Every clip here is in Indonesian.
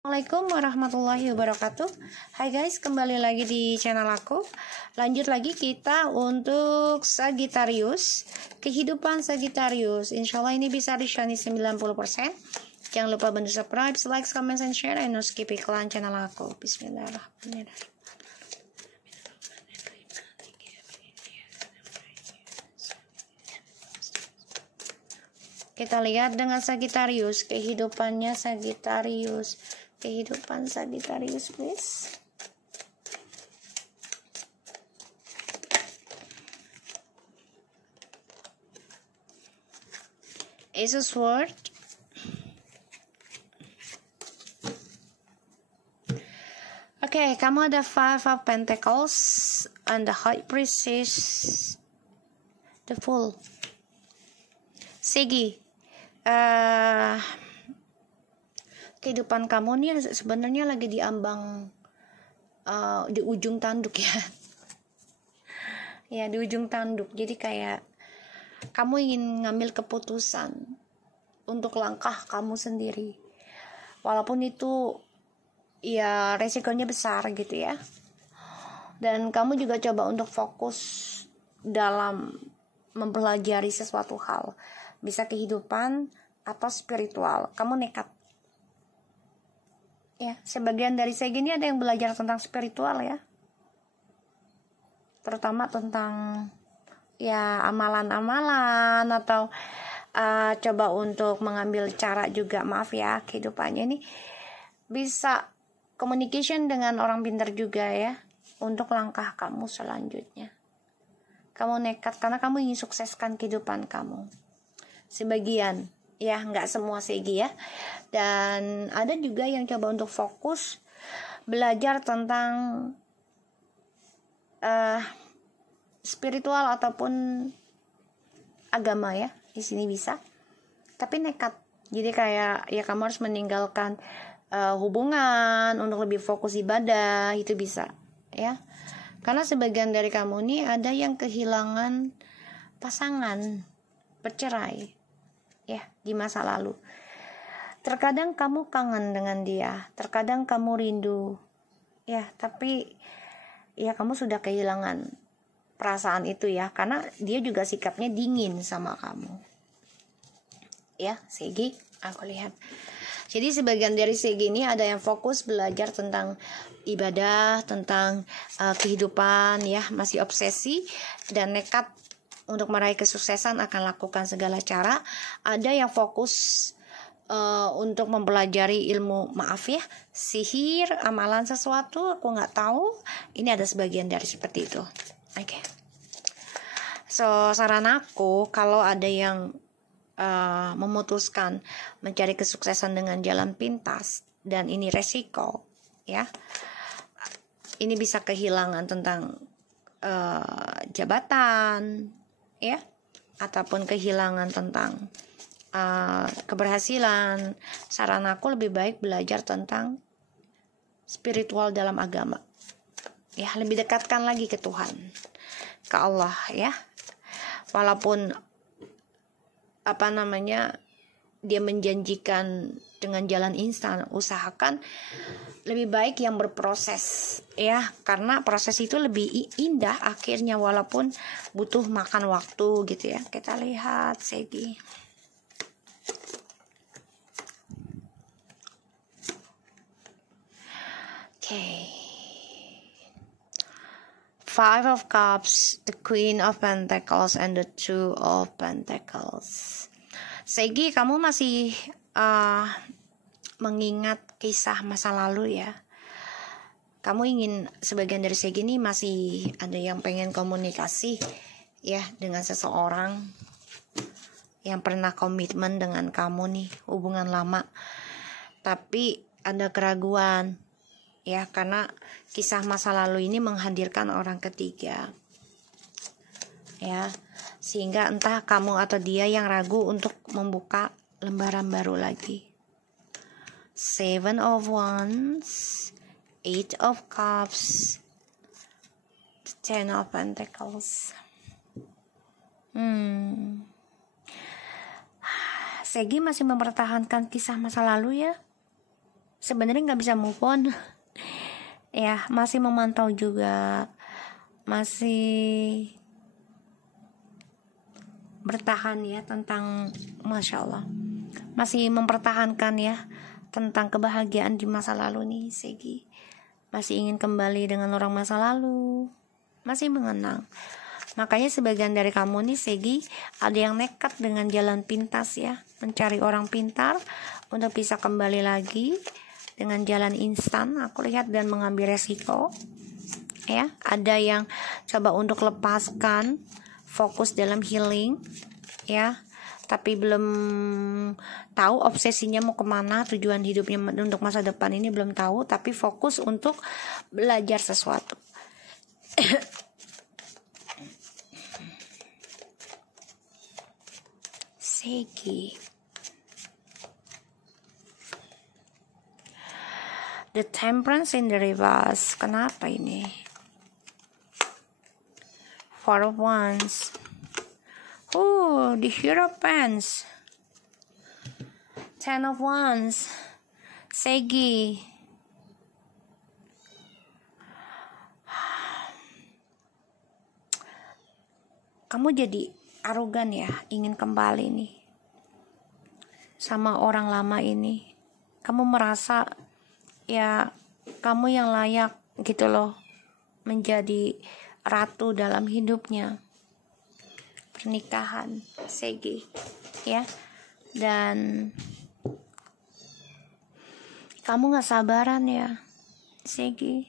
Assalamualaikum warahmatullahi wabarakatuh. Hai guys, kembali lagi di channel aku. Lanjut lagi kita untuk Sagittarius, kehidupan Sagittarius. Insya Allah ini bisa dishani 90%. Jangan lupa bantu subscribe, like, comment, and share, and no skip iklan channel aku. Bismillahirrahmanirrahim. Kita lihat dengan Sagittarius, kehidupannya Sagittarius. Kehidupan Sagittarius, please. Ace of Swords. Oke, kamu ada Five of Pentacles and the High Priestess, the Fool. Segi, kehidupan kamu nih sebenarnya lagi diambang di ujung tanduk ya. Ya, di ujung tanduk. Jadi kayak kamu ingin ngambil keputusan untuk langkah kamu sendiri. Walaupun itu ya resikonya besar gitu ya. Dan kamu juga coba untuk fokus dalam mempelajari sesuatu hal. Bisa kehidupan atau spiritual. Kamu nekat. Ya, sebagian dari saya gini ada yang belajar tentang spiritual ya. Terutama tentang ya amalan-amalan atau coba untuk mengambil cara juga, maaf ya, kehidupannya ini bisa communication dengan orang pintar juga ya untuk langkah kamu selanjutnya. Kamu nekat karena kamu ingin sukseskan kehidupan kamu. Sebagian ya, nggak semua segi ya. Dan ada juga yang coba untuk fokus belajar tentang spiritual ataupun agama ya. Di sini bisa. Tapi nekat. Jadi kayak ya kamu harus meninggalkan hubungan untuk lebih fokus ibadah, itu bisa ya. Karena sebagian dari kamu nih ada yang kehilangan pasangan, bercerai ya di masa lalu. Terkadang kamu kangen dengan dia, terkadang kamu rindu ya, tapi ya kamu sudah kehilangan perasaan itu ya, karena dia juga sikapnya dingin sama kamu ya. Segi aku lihat, jadi sebagian dari segi ini ada yang fokus belajar tentang ibadah, tentang kehidupan ya, masih obsesi dan nekat untuk meraih kesuksesan, akan lakukan segala cara. Ada yang fokus untuk mempelajari ilmu, maaf ya, sihir, amalan sesuatu, aku nggak tahu. Ini ada sebagian dari seperti itu. Oke. So, saran aku kalau ada yang memutuskan mencari kesuksesan dengan jalan pintas dan ini resiko ya, ini bisa kehilangan tentang jabatan ya, ataupun kehilangan tentang keberhasilan. Saran aku lebih baik belajar tentang spiritual dalam agama ya, lebih dekatkan lagi ke Tuhan, ke Allah ya. Walaupun dia menjanjikan dengan jalan instan, usahakan lebih baik yang berproses ya, karena proses itu lebih indah akhirnya, walaupun butuh makan waktu gitu ya. Kita lihat segi. Five of Cups, the Queen of Pentacles, and the Two of Pentacles. Segi, kamu masih mengingat kisah masa lalu ya. Kamu ingin, sebagian dari segi ini masih ada yang pengen komunikasi ya dengan seseorang yang pernah komitmen dengan kamu nih, hubungan lama. Tapi ada keraguan ya, karena kisah masa lalu ini menghadirkan orang ketiga ya, sehingga entah kamu atau dia yang ragu untuk membuka lembaran baru lagi. Seven of Wands, Eight of Cups, Ten of Pentacles. Segi masih mempertahankan kisah masa lalu ya. sebenarnya nggak bisa move on. Ya, masih memantau juga, masih bertahan ya tentang, Masya Allah, masih mempertahankan ya tentang kebahagiaan di masa lalu nih Segi. Masih ingin kembali dengan orang masa lalu, masih mengenang. Makanya sebagian dari kamu nih Segi, ada yang nekat dengan jalan pintas ya, mencari orang pintar untuk bisa kembali lagi dengan jalan instan, aku lihat, dan mengambil resiko ya. Ada yang coba untuk lepaskan, fokus dalam healing ya, tapi belum tahu obsesinya mau kemana, tujuan hidupnya untuk masa depan ini belum tahu, tapi fokus untuk belajar sesuatu. Segi, the Temperance in the reverse. Kenapa ini? Four of Wands. Oh, the Hierophant. Ten of Wands. Segi. Kamu jadi arogan ya, ingin kembali nih sama orang lama ini. Kamu merasa ya kamu yang layak gitu loh menjadi ratu dalam hidupnya, pernikahan, Segi ya. Dan kamu gak sabaran ya Segi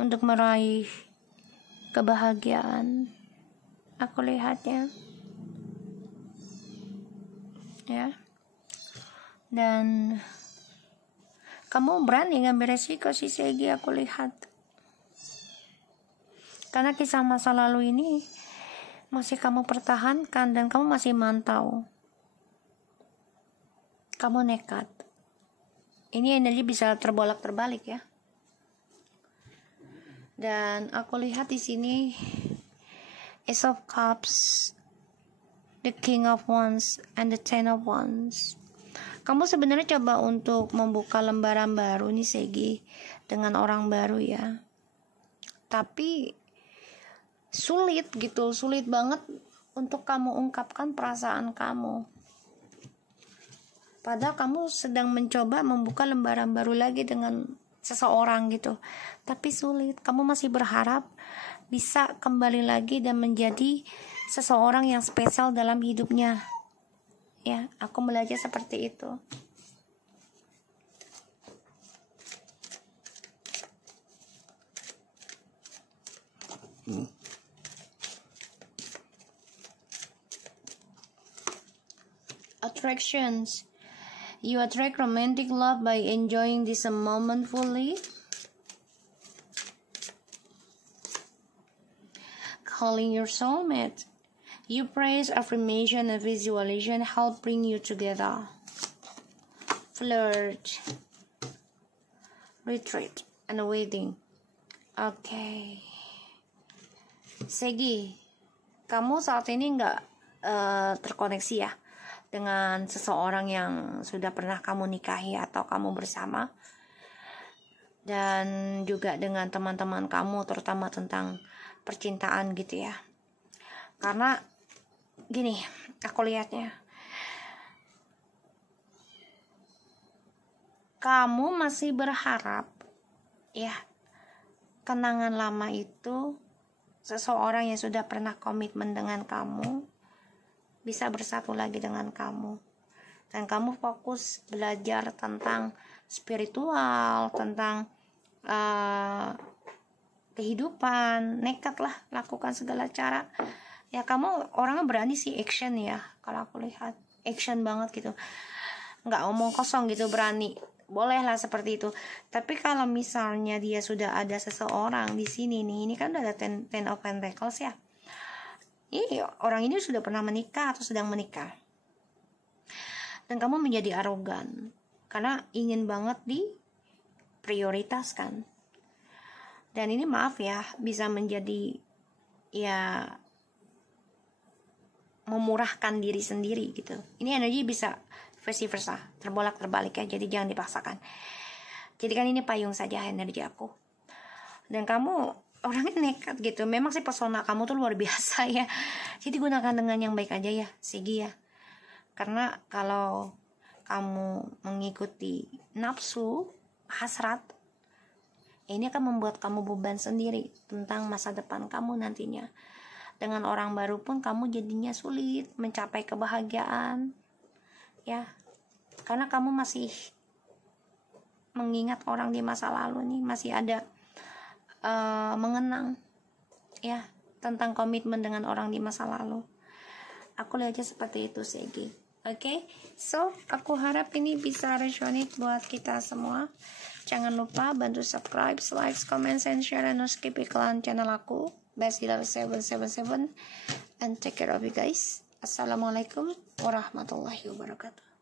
untuk meraih kebahagiaan, aku lihatnya ya. Dan kamu berani ngambil resiko sih Segi, aku lihat. Karena kisah masa lalu ini masih kamu pertahankan dan kamu masih mantau. Kamu nekat. Ini energi bisa terbolak-terbalik ya. Dan aku lihat di sini Ace of Cups, the King of Wands, and the Ten of Wands. Kamu sebenarnya coba untuk membuka lembaran baru nih Segi dengan orang baru ya. Tapi sulit gitu, sulit banget untuk kamu ungkapkan perasaan kamu. Padahal kamu sedang mencoba membuka lembaran baru lagi dengan seseorang gitu. Tapi sulit, kamu masih berharap bisa kembali lagi dan menjadi seseorang yang spesial dalam hidupnya. Ya, aku belajar seperti itu. Attractions. You attract romantic love by enjoying this moment fully. Calling your soulmate. You praise, affirmation, and visualization help bring you together. Flirt, retreat, and wedding. Okay. Segi, kamu saat ini nggak terkoneksi ya dengan seseorang yang sudah pernah kamu nikahi atau kamu bersama, dan juga dengan teman-teman kamu, terutama tentang percintaan gitu ya. Karena gini, aku lihatnya kamu masih berharap ya kenangan lama itu, seseorang yang sudah pernah komitmen dengan kamu bisa bersatu lagi dengan kamu. Dan kamu fokus belajar tentang spiritual, tentang kehidupan, nekat lah lakukan segala cara. Ya kamu orangnya berani sih, action ya. Kalau aku lihat action banget gitu, nggak omong kosong gitu, berani. Bolehlah seperti itu. Tapi kalau misalnya dia sudah ada seseorang di sini nih, ini kan udah ada ten of Pentacles ya. Ini orang ini sudah pernah menikah atau sedang menikah. Dan kamu menjadi arogan karena ingin banget diprioritaskan. Dan ini maaf ya, bisa menjadi ya memurahkan diri sendiri gitu. Ini energi bisa vice versa, terbolak-terbalik ya. Jadi jangan dipaksakan. Jadikan ini payung saja energi aku. Dan kamu orangnya nekat gitu. Memang sih pesona kamu tuh luar biasa ya. Jadi gunakan dengan yang baik aja ya, Segi ya. Karena kalau kamu mengikuti nafsu, hasrat, ini akan membuat kamu beban sendiri tentang masa depan kamu nantinya. Dengan orang baru pun kamu jadinya sulit mencapai kebahagiaan ya, karena kamu masih mengingat orang di masa lalu nih, masih ada mengenang ya tentang komitmen dengan orang di masa lalu. Aku lihatnya seperti itu, Segi. Oke, so aku harap ini bisa resonate buat kita semua. Jangan lupa bantu subscribe, like, comment, and share, and skip iklan channel aku, Best777, and take care of you guys. Assalamualaikum warahmatullahi wabarakatuh.